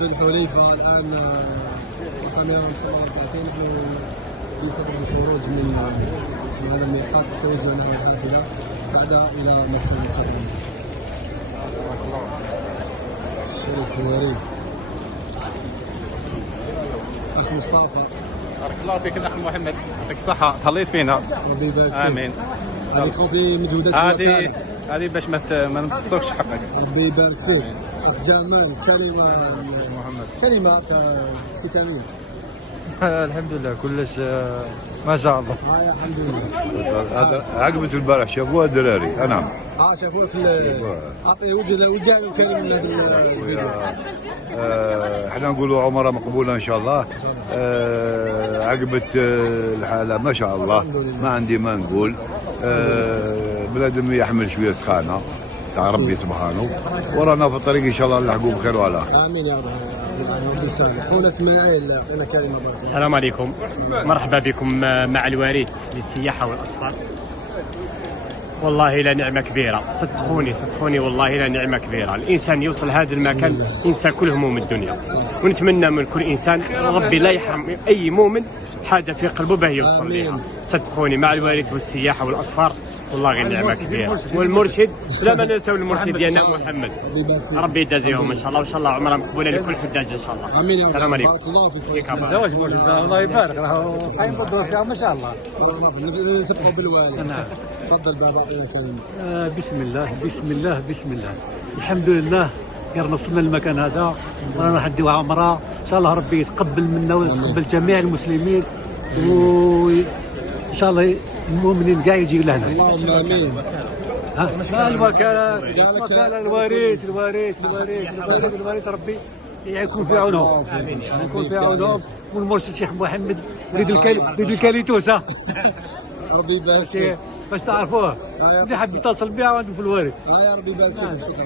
ذو الحليفة الآن الكاميرا مصورة تعطينا نحن في صدد الخروج من هذا الميقات، توجه نحو الحافلة بعد إلى مكة المكرمة. الشريف الوريد أخ مصطفى، بارك الله فيك اخ محمد، يعطيك الصحة، تهليت فينا. ربي يبارك فيك. امين. هذه كوفي مجهودات هذه باش ما نقصوكش حقك. ربي يبارك فيك. اخ جمال، كلمة ختامية. الحمد لله كلش ما شاء الله. الحمد لله. هذا عقبة البارح شافوها الدراري. نعم. شافوها في اعطي وجه الكريم من هذا الفيديو. احنا نقولوا عمره مقبوله ان شاء الله. عقبة الحاله ما شاء الله، ما عندي ما نقول. بلادم يحمل شويه سخانه تاع ربي سبحانه، ورانا في الطريق ان شاء الله نلحقوا بخير وعلى خير. امين يا رب. ربي يسامح. خونا اسماعيل اعطينا كلمه. السلام عليكم، مرحبا بكم مع الوريد للسياحه والاصفار. والله لا نعمه كبيره، صدقوني والله لا نعمه كبيره. الانسان يوصل هذا المكان ينسى كل هموم الدنيا، ونتمنى من كل انسان ربي لا يحرم اي مؤمن حاجه في قلبه به يوصل لها. صدقوني مع الوريد والسياحه والاصفار والله غير نعمه كبيره. والمرشد لا ما ننساو المرشد ديالنا محمد، ربي يجازيهم ان شاء الله، وان شاء الله عمره مقبوله لكل حجاج ان شاء الله. امين. السلام عليكم. بارك الله فيك. زواج مرشد الله يبارك، راهو قايم بالدور تاعو ما شاء الله. نسبقوا بالوالد. نعم. تفضل بابا اعطينا كلمه. بسم الله الحمد لله رانا وصلنا للمكان هذا، ورانا راح نديو عمره ان شاء الله. ربي يتقبل منا ويتقبل جميع المسلمين، وان شاء الله المؤمنين كاع يجيو لهنا. اللهم امين. المكان الوريد ربي يكون في عونهم، يكون في عونهم. والمرشد الشيخ محمد يريد الكاليتوس. ربي يبارك فيك. باش تعرفوه اللي حاب يتصل بها عنده في الوارد. يا ربي يبارك فيك. شكرا.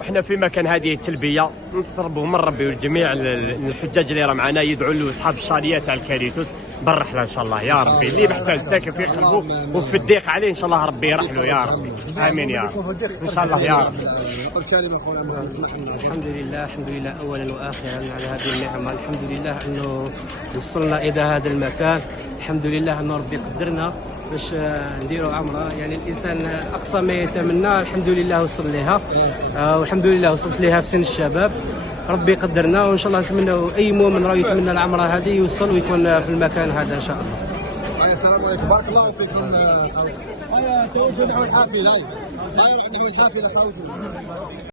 احنا في مكان هذه التلبيه نطلبوا من ربي والجميع الحجاج اللي راه معنا يدعوا له اصحاب الشاليه تاع الكاليتوس بالرحله ان شاء الله يا ربي. اللي محتاج ساكن في قلبه وفي الضيق عليه ان شاء الله ربي يرحله يا ربي. امين يا رب ان شاء الله يا رب. الكلمه اخونا الحمد لله اولا واخرا على هذه النعمه. الحمد لله انه وصلنا الى هذا المكان. الحمد لله انه ربي قدرنا باش نديروا عمره. يعني الانسان اقصى ما يتمنى الحمد لله وصل لها، والحمد لله وصلت لها في سن الشباب. ربي قدرنا، وان شاء الله نتمنى اي مؤمن راه يتمنى العمره هذه يوصل ويكون في المكان هذا ان شاء الله. السلام عليكم، بارك الله فيكم. توجه نحو الحافله. هاي نحو الحافله.